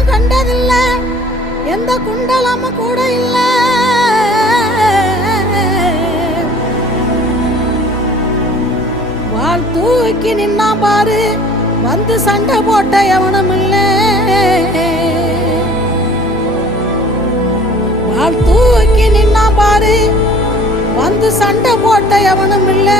யாரையும் கண்டதில்ல, எந்த குண்டலமும் கூட இல்ல. வாள் தூக்கி நின்னா பாரு, வந்து சண்டை போட்ட எவனும் இல்ல. வாள் தூக்கி நின்னா பாரு, வந்து சண்டை போட்ட எவனும் இல்ல.